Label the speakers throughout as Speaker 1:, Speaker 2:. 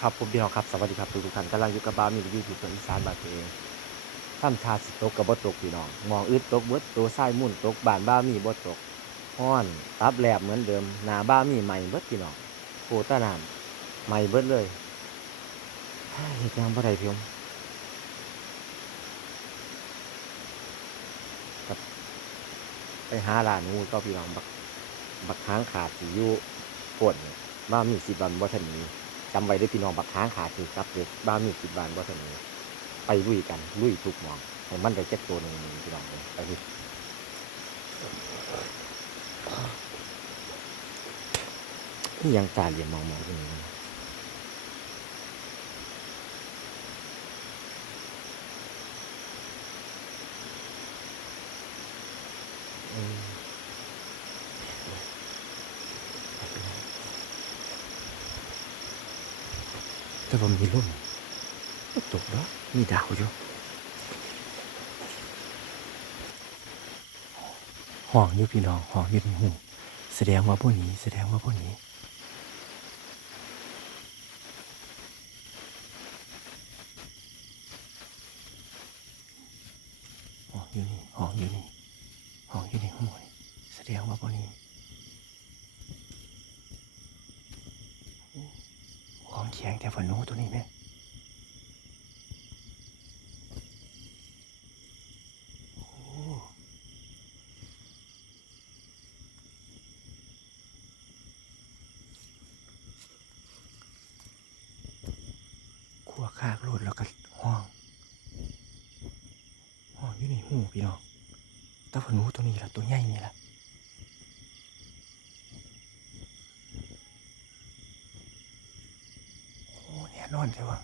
Speaker 1: ครับผมพี่น้องครับสวัสดีครับทุกท่านกำลังอยู่กับบ้านมีอยู่ที่คนอีสานบานตัวเองท่านทาสิตกกับบ่ตกพี่น้องมองอึดตกเบิดตัวไส้มุ่นตกบานบ้ามีบ่ตกห้อนตับแหลบเหมือนเดิมหนาบ้ามีใหม่เบิดพี่น้องโคตรนานใหม่เบิดเลยเฮ้ยเฮ็ดหยังบ่ได้พี่น้องไปหาร้านงูก็พี่น้องบักบักค้างขาดสิยู่โคตรเนี่ยบ้ามีสิบันบ่ทันนี้ จำไว้ด้วยพี่น้องบักค้างขาถือครับเด็กบ้านมีสิบบานว่าเสนอไปลุยกันลุยทุกมองให้มันได้เจ็ดตัวหนึ่งพี่น้องเลยไปดินี่ยังตาเหลี่ยมมองมองที่นี่น แต่ว่ามีลมตกแล้วมีดาวอยู่ห้องอยู่พี่น้องห้องอยู่ในหูแสดงว่าพวกนี้ แสดงว่าพวกนี้ ห้องอยู่นี่ห้องอยู่นี่ห้องอยู่ในหูนี่แสดงว่าพวกนี้ ของแข็งแต่ฝันนู้ตัวนี้ไหมโอ้ขัวคากโลดแล้วก็ห้องอ๋ออยู่ในหูพี่น้องแตาฝันหนูตัวนี้ละตัวใหญ่นี่ละโอ้แนอนใช่ปะ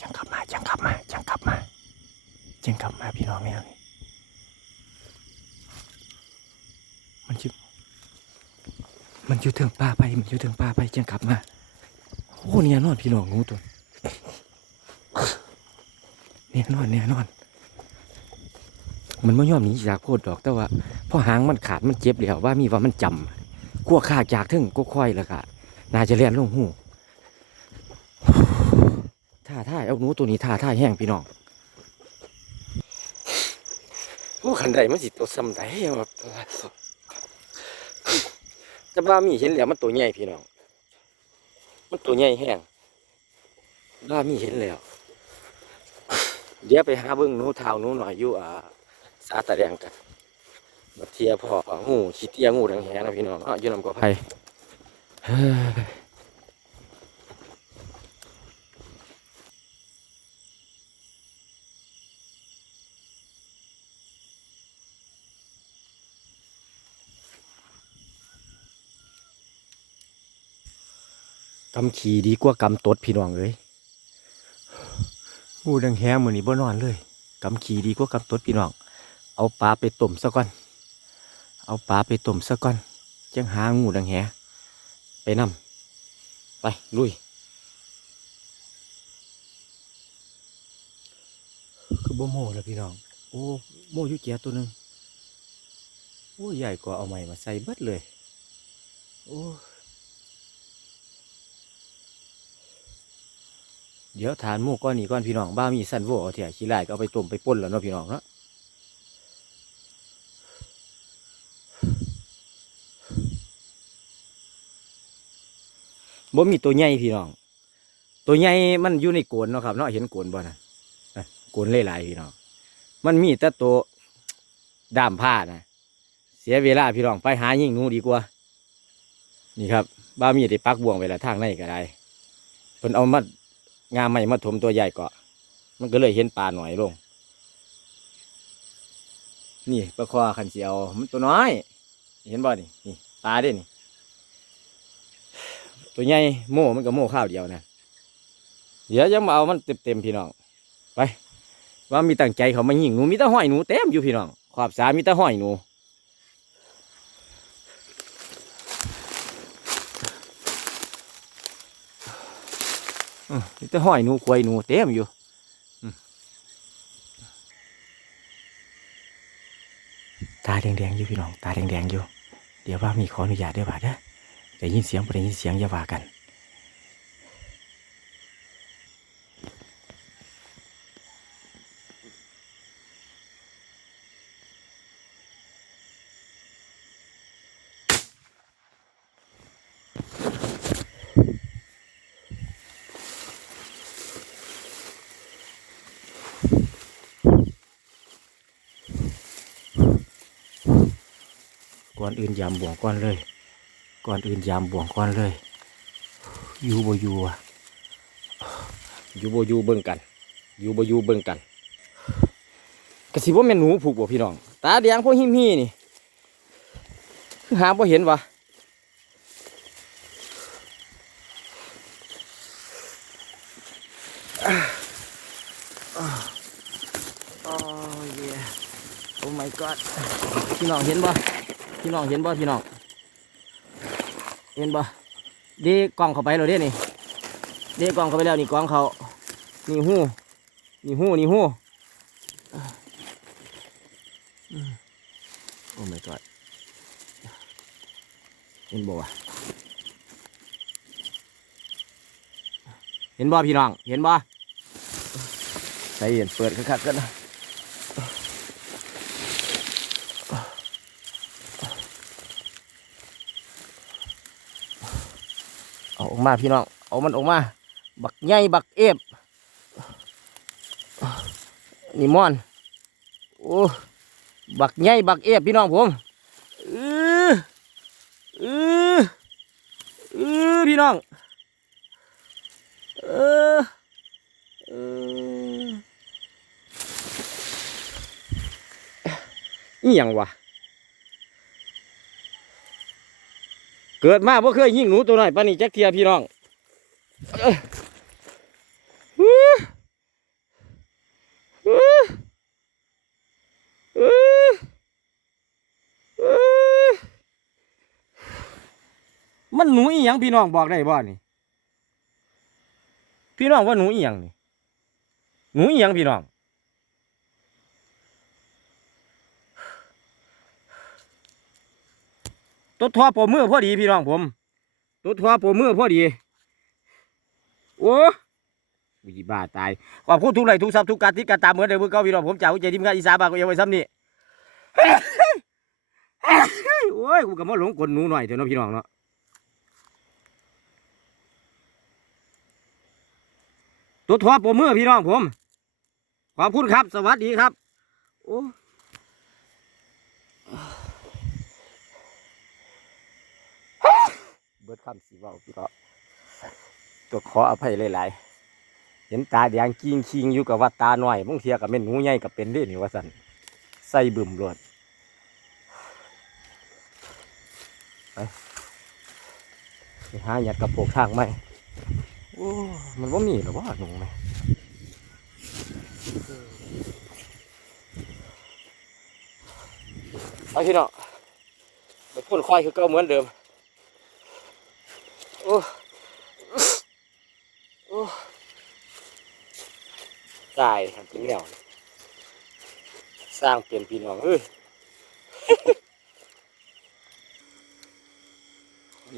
Speaker 1: จังกลับมาจังกลับมาจังกลับมาจังกลับมาพี่น้องแม่นอยู่ มันอยู่ถึงป่าไป มันอยู่ถึงป่าไปจังกลับมาโอ้เนี่ยนอนพี่น้องงูตัวเนี่ยนอนเนี่ยนอน มันไม่ยอมหนีจากโคตรดอกแต่ว่าพอหางมันขาดมันเจ็บแล้วว่ามีว่ามันจำกลัวขาจากถึงก็ค่อยแล้วก็น่าจะเลียนลงหูท่าท่าเอาหนูตัวนี้ท่าท่าแห้งพี่น้องโอ้ขันใดมันสิตัวซ้ำใดแบบ แต่บ้ามีเห็นแล้วมันตัวใหญ่พี่น้อง มันตัวใหญ่แห้งบ้ามีเห็นแล้ว เดี๋ยวไปหาเบิ้งนูเท้านู้หน่อยอยู่อ่าสาตะแดงกันมาเทียพ่องูขี้เตียงูดังแหงนะพี่น้องเนาะอยู่นำกอไผ่ กำขี่ดีกว่ากำตดพี่น้องเอ้ยงูดังแฮมือนี้บ่นอนเลยกำขี่ดีกว่ากำตดพี่น้อง เอาปลาไปต้มซะก่อน เอาปลาไปต้มซะก่อนจังหางูดังแฮไปนำไปลุยคือบ่โม่แล้วพี่น้อง โอ้โม่ยุเกียตัวหนึ่งโอ้ใหญ่กว่าเอาใหม่มาใส่เบิดเลย โอ้ เดี๋ยวทานหมูก้อนนี้ก้อนพี่น้องบ้ามีสันโวเอาเถอะขี้ไล่ก็เอาไปต้มไปป่นแล้วเนาะพี่น้องเนาะบ่มีตัวใหญ่พี่น้อง ตัวใหญ่มันอยู่ในโกนเนาะครับเนาะเห็นโกนบ่นะน่ะโกนหลายๆพี่น้อง มันมีแต่ตัวด้ามผ้านะเสียเวลาพี่น้องไปหายิ่งนูดีกว่า นี่ครับบ้ามีได้ปักบ่วงไว้แล้วทางในก็ได้เพิ่นเอามา งาใหม่มาถมตัวใหญ่เกาะ มันก็เลยเห็นปลาหน่อยลง นี่ปลาคอขันเสียวมันตัวน้อย เห็นบ่นี่นี่ปลาเด้นี่ ตัวใหญ่โม่มันก็โม่ข้าวเดียวนะเดี๋ยวจะมาเอามันเต็มๆพี่น้อง ไป ว่ามีตั้งใจเขามายิงหนูมีแต่ห้อยหนูเต็มอยู่พี่น้องขอบสามีแต่ห้อยหนู อืมมีแต่ห้อยหนูควายหนูเต็มอยู่ตาแดงๆอยู่พี่น้องตาแดงๆอยู่ เดี๋ยวว่ามีขออนุญาตได้วยบาดเด้อได้ยินเสียงบ่ได้ยินเสียงอย่าว่ากัน ก่อนอื่นยามบ่วงก่อนเลย ก่อนอื่นยามบ่วงก่อนเลย อยู่บ่อยู่อะอยู่บ่อยู่เบิ่งกัน อยู่บ่อยู่เบิ่งกันกะสิว่าแม่นหนูผูกบ่พี่น้อง ตาแดงพวกหิมหีนี่คือหาบ่เห็นวะโอ้ยโอ้ my god พี่น้องเห็นบ่ พี่น้องเห็นบ่พี่น้องเห็นบ่เดกล้องเข้าไปแล้วเด้นี่เดกล้องเข้าไปแล้วนี่กล้องเขานี่หูนี่หูนี่หูอืมโอ้ my god เห็นบ่วะเห็นบ่พี่น้อง เห็นบ่ใจเย็นเปิดคักๆกันนะ เอาออกมาพี่น้อง เอามันออกมา บักใหญ่บักเอฟนี่มอน โอ้ บักใหญ่บักเอฟพี่น้องผมเออเออเออพี่น้อง เออเออนี่ยังวะ เกิดมาบ่เคยยิงหนูตัวน้อยปานนี้จักเทียพี่น้องเอ้ยฮู้ฮู้ฮู้ฮู้มันหนูอีหยังพี่น้องบอกได้บ่นี่พี่น้องว่าหนูอีหยังนี่หนูอีหยังพี่น้อง ตัวทอปมมือพอดีพี่น้องผมตัวทอปมมือพอดี โอ้วิบ้าตายขอบคุณทุกไลทุกซับทุกการที่การตามเหมือนเดิมเมื่อเก่าพี่น้องผมจ่าหัวใจทีมงานอีสานบางก็ยังไว้ซ้ำนี่โอ้ยกูก็มาหลงกลหนูหน่อยเถอะเนาะพี่น้องเนาะตัวทอปมมือพี่น้องผม ขอบคุณครับ สวัสดีครับ โอ้ เบิดคำสีเบาพี่ก็ตัวขออภัยหลายๆ เห็นตาแดงกิ้งคิงอยู่กับว่าตาหน่อยบางเทียกับเป็นหูใหญ่กับเป็นเด้นี่ว่าสันใส่บึมรวดไปหาหยัดกระโปรงทางไหมโอ้มันว่ามีหรือว่าหนูไหมไปพี่น้องไปพ่นควายคือเก่าเหมือนเดิม โอ้โอ้ตายครับพี่เหนียวสร้างเปลี่ยนพี่น้องเอ้ย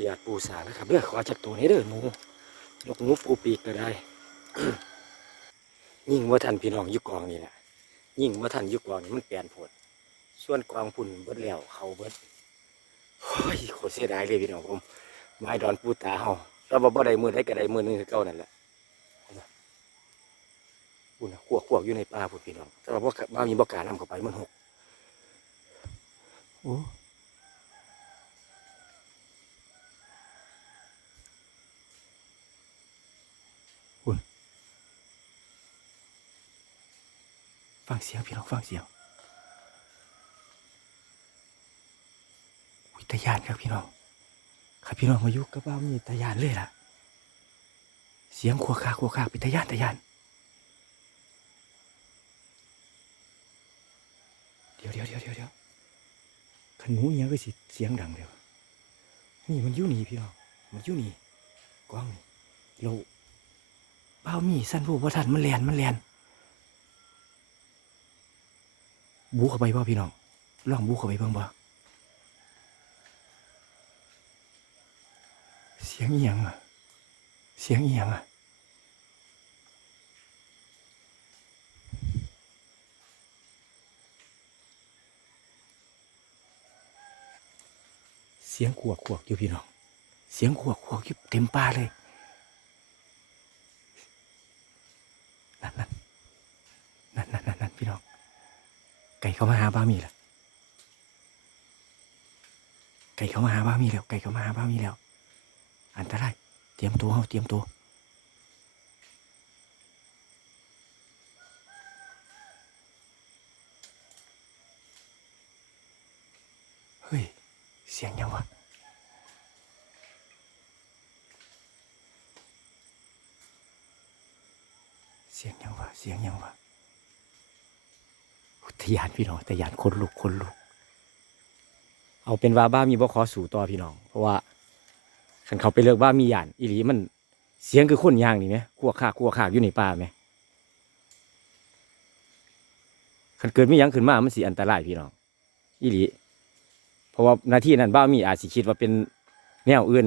Speaker 1: อย่าปูสานะครับเด้อขอจากตัวนี้เด้อหนูยกหนูปูปีกก็ได้ ยิ่งว่าทันพี่น้องยุกกองนี่แหละยิ่งว่าทันยุกกองนี่มันเปลี่ยนผลส่วนกองพุ่นเบิดแล้วเขาเบิดโอ้ยโคตรเสียดายเลยพี่น้องผม ไม้ดอนปูตาเฮาเราบ่บ่ได้มือได้ก็ได้มือหนึงคือเก่านั่นแหละปุ่นน่ะขวกขวกอยู่ในป่าพุ่นพี่น้องแต่ว่าบ่บ่มีบ่กล้านำเข้าไปมันหกโอ้ปุ่นฟังเสียงพี่น้องฟังเสียงอุยตะยานครับพี่น้อง ขพี่น้องมายู่กับบ้ามีตะยานเลยล่ะ เสียงขัวคาขัวคาเป็นตะยานตะยาน เดี๋ยวเดี๋ยวเดี๋ยวเดี๋ยวเดี๋ยวขันหนูอิหยังก็สิเสียงดังเดี๋ยวนี่มันยู่นี่พี่น้องมันยู่นี่กว้างนี่เราเบ้ามีสั้นรูปว่าทันมันแลนมันแลนบูเข้าไปบ่พี่น้องลองบูเข้าไปบ้างบ่ สียงเอียงอะ เสียงเอียงอะ เสียงขวกขวกอยู่พี่น้อง เสียงขวกขวกอยู่เต็มป่าเลย นั่นนั่นนั่นนั่นนั่นนั่นพี่น้อง ไก่เขามาหาบ้ามีแล้ว ไก่เขามาหาบ้ามีแล้ว ไก่เขามาหาบ้ามีแล้ว อันตราย เตรียมตัวเฮาเตรียมตัว เฮ้ย เสียงยังวะเสียงยังวะเสียงยังวะอุทยานพี่น้องแต่ยานคนลุกคนลุก เอาเป็นว่าบ้ามีบ่ขอสู่ต่อพี่น้อง เพราะว่า คันเขาไปเลิกบ้ามีหยานอีหลีมันเสียงคือคนยางนี่ไหมกลัวขากกลัวขากอยู่ในป่าไหมคันเกิดมีหยังขึ้นมา มันสิอันตรายพี่น้องอีหลีเพราะว่าหนาที่นั้นบ้ามีอาจสิคิดว่าเป็นแนวอื่น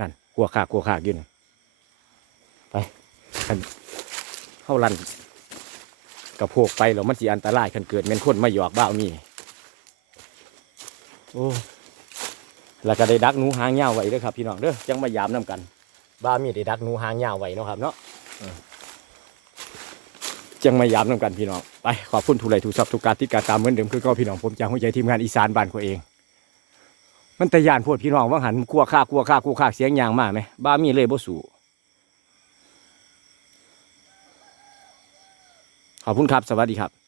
Speaker 1: นั่นกลัวขากกลัวขากอยู่นั่นไปคันเข้าลันกับพวกไปแล้วมันสิอันตรายคันเกิดเป็นคนมาหยอกบ้ามีโอ้ แล้วก็ได้ดักหนูหางยาวไว้เด้อครับพี่น้องเด้อจังมายามนํกันบ้ามีได้ดักหนูหางยาวไว้เนาะครับเนาะเออจังมายามนํกันพี่น้องไปขอบคุณทุกไลค์ทุกซับทุกการติดการตามเหมือนเดิมคือเก็พี่น้องผมจากหัวใจทีมงานอีสานบ้านเขาเอง มันแต่ยานโพดพี่น้องว่าหันกลัวข้ากลัวข้ากลัวข้าเสียงยางมากไหมบ้ามีเลยบ่สู่ขอบคุณครับ สวัสดีครับ